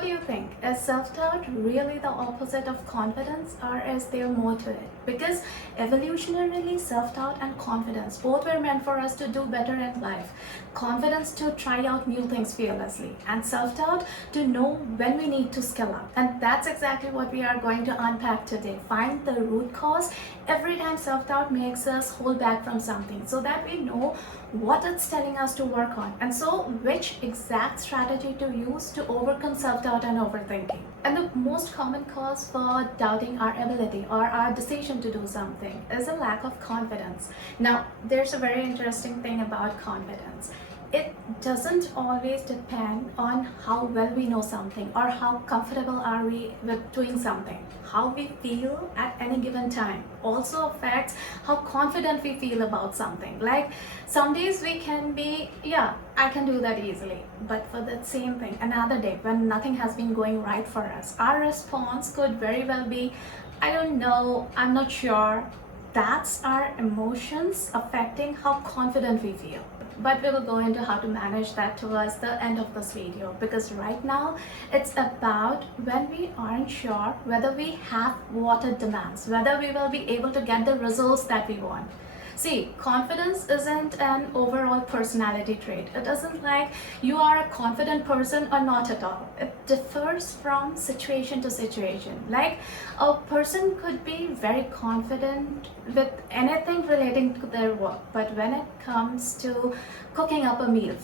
What do you think? Is self-doubt really the opposite of confidence, or is there more to it? Because evolutionarily, self-doubt and confidence both were meant for us to do better in life. Confidence to try out new things fearlessly, and self-doubt to know when we need to skill up. And that's exactly what we are going to unpack today. Find the root cause every time self-doubt makes us hold back from something, so that we know what it's telling us to work on, and so which exact strategy to use to overcome self-doubt and overthinking. And the most common cause for doubting our ability or our decision to do something is a lack of confidence. Now, there's a very interesting thing about confidence. It doesn't always depend on how well we know something or how comfortable are we with doing something. How we feel at any given time also affects how confident we feel about something. Like some days we can be, yeah, I can do that easily. But for that same thing, another day when nothing has been going right for us, our response could very well be, I don't know, I'm not sure. That's our emotions affecting how confident we feel. But we will go into how to manage that towards the end of this video, because right now it's about when we aren't sure whether we have what it demands, whether we will be able to get the results that we want. See, confidence isn't an overall personality trait. It isn't like you are a confident person or not at all. It differs from situation to situation. Like a person could be very confident with anything relating to their work, but when it comes to cooking up a meal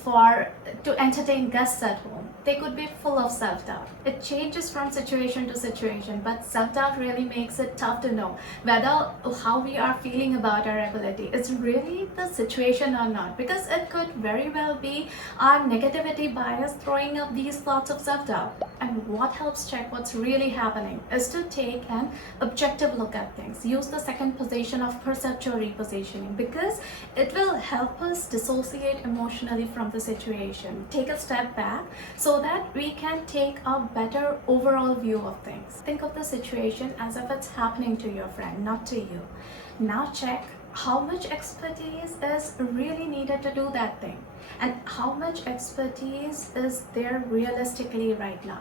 to entertain guests at home, they could be full of self-doubt. It changes from situation to situation, but self-doubt really makes it tough to know whether how we are feeling about our ability is really the situation or not, because it could very well be our negativity bias throwing up these thoughts of self-doubt. And what helps check what's really happening is to take an objective look at things. Use the second position of perceptual repositioning, because it will help us dissociate emotionally from the situation. Take a step back so that we can take a better overall view of things. Think of the situation as if it's happening to your friend, not to you. Now check how much expertise is really needed to do that thing, and how much expertise is there realistically right now.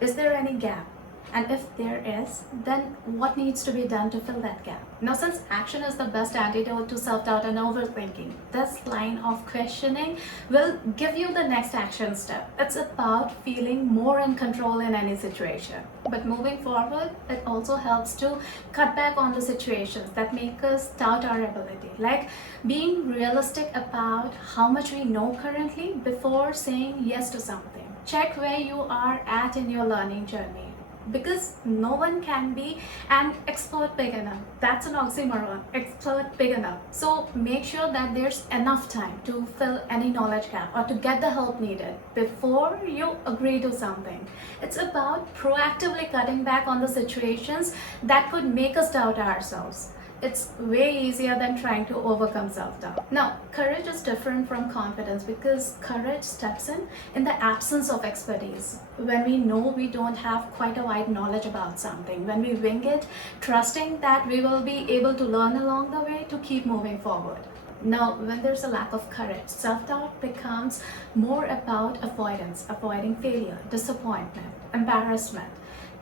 Is there any gap? And if there is, then what needs to be done to fill that gap? Now, since action is the best antidote to self-doubt and overthinking, this line of questioning will give you the next action step. It's about feeling more in control in any situation. But moving forward, it also helps to cut back on the situations that make us doubt our ability. Like being realistic about how much we know currently before saying yes to something. Check where you are at in your learning journey, because no one can be an expert big enough. That's an oxymoron, expert big enough. So make sure that there's enough time to fill any knowledge gap or to get the help needed before you agree to something. It's about proactively cutting back on the situations that could make us doubt ourselves. It's way easier than trying to overcome self-doubt. Now, courage is different from confidence, because courage steps in the absence of expertise. When we know we don't have quite a wide knowledge about something, when we wing it, trusting that we will be able to learn along the way to keep moving forward. Now, when there's a lack of courage, self-doubt becomes more about avoidance, avoiding failure, disappointment, embarrassment.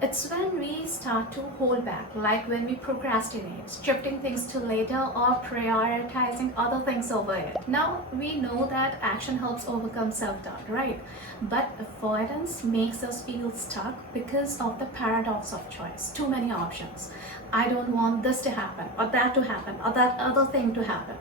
It's when we start to hold back, like when we procrastinate, shifting things to later or prioritizing other things over it. Now, we know that action helps overcome self-doubt, right? But avoidance makes us feel stuck because of the paradox of choice. Too many options. I don't want this to happen, or that to happen, or that other thing to happen.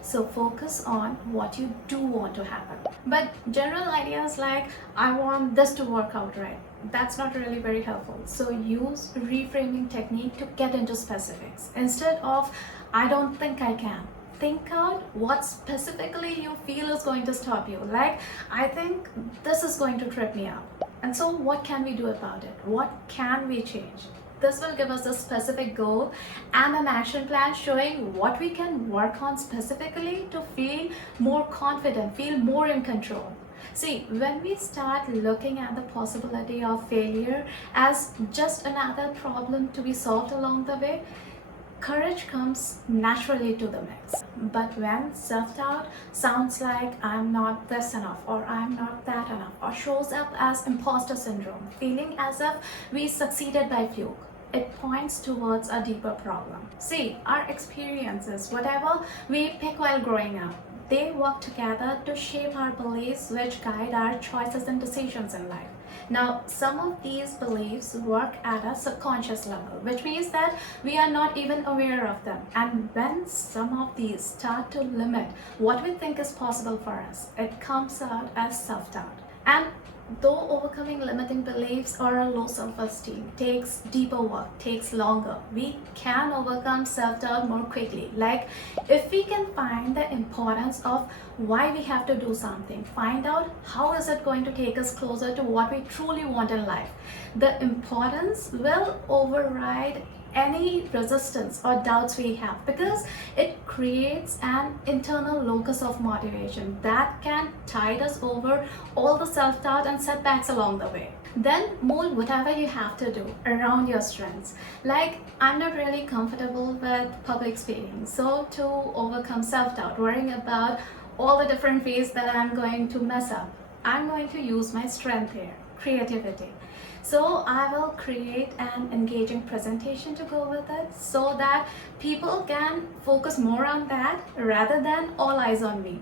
So focus on what you do want to happen. But general ideas like, I want this to work out right, that's not really very helpful. So use reframing technique to get into specifics. Instead of, I don't think I can, think out what specifically you feel is going to stop you. Like, I think this is going to trip me up. And so what can we do about it? What can we change? This will give us a specific goal and an action plan showing what we can work on specifically to feel more confident, feel more in control. See, when we start looking at the possibility of failure as just another problem to be solved along the way, courage comes naturally to the mix. But when self-doubt sounds like I'm not this enough or I'm not that enough, or shows up as imposter syndrome, feeling as if we succeeded by fluke, it points towards a deeper problem. See, our experiences, whatever we pick while growing up, they work together to shape our beliefs, which guide our choices and decisions in life. Now, some of these beliefs work at a subconscious level, which means that we are not even aware of them. And when some of these start to limit what we think is possible for us, it comes out as self-doubt. And though overcoming limiting beliefs or a low self-esteem takes deeper work, takes longer, we can overcome self-doubt more quickly. Like if we can find the importance of why we have to do something, find out how is it going to take us closer to what we truly want in life, the importance will override any resistance or doubts we have, because it creates an internal locus of motivation that can tide us over all the self-doubt and setbacks along the way. Then mold whatever you have to do around your strengths. Like, I'm not really comfortable with public speaking, so to overcome self-doubt, worrying about all the different ways that I'm going to mess up, I'm going to use my strength here, creativity. So I will create an engaging presentation to go with it so that people can focus more on that rather than all eyes on me.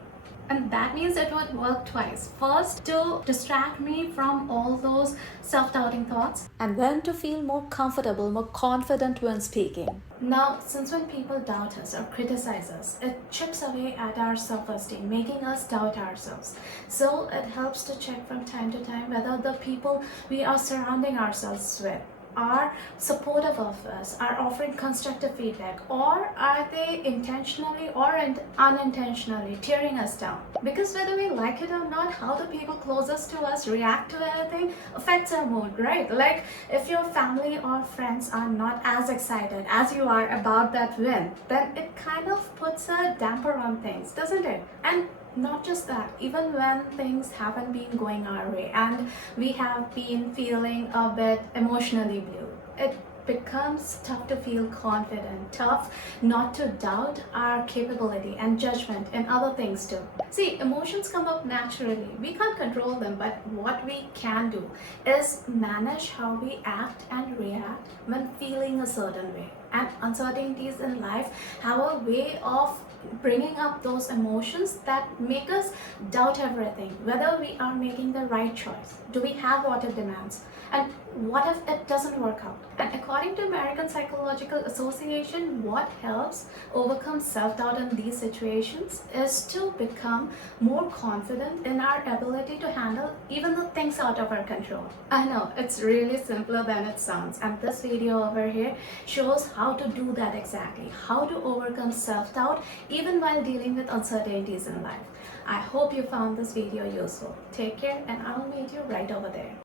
And that means it would work twice. First, to distract me from all those self-doubting thoughts, and then to feel more comfortable, more confident when speaking. Now, since when people doubt us or criticize us, it chips away at our self-esteem, making us doubt ourselves. So it helps to check from time to time whether the people we are surrounding ourselves with are supportive of us, are offering constructive feedback, or are they intentionally or unintentionally tearing us down? Because whether we like it or not, how the people closest to us react to anything affects our mood, right? Like if your family or friends are not as excited as you are about that win, then it kind of puts a damper on things, doesn't it? And not just that, even when things haven't been going our way and we have been feeling a bit emotionally blue, it becomes tough to feel confident, tough not to doubt our capability and judgment in other things too. See, emotions come up naturally. We can't control them, but what we can do is manage how we act and react when feeling a certain way. And uncertainties in life have a way of bringing up those emotions that make us doubt everything, whether we are making the right choice, do we have what it demands, and what if it doesn't work out. And according to American Psychological Association, what helps overcome self-doubt in these situations is to become more confident in our ability to handle even the things out of our control. I know it's really simpler than it sounds, and this video over here shows how to do that exactly, how to overcome self-doubt even while dealing with uncertainties in life. I hope you found this video useful. Take care, and I'll meet you right over there.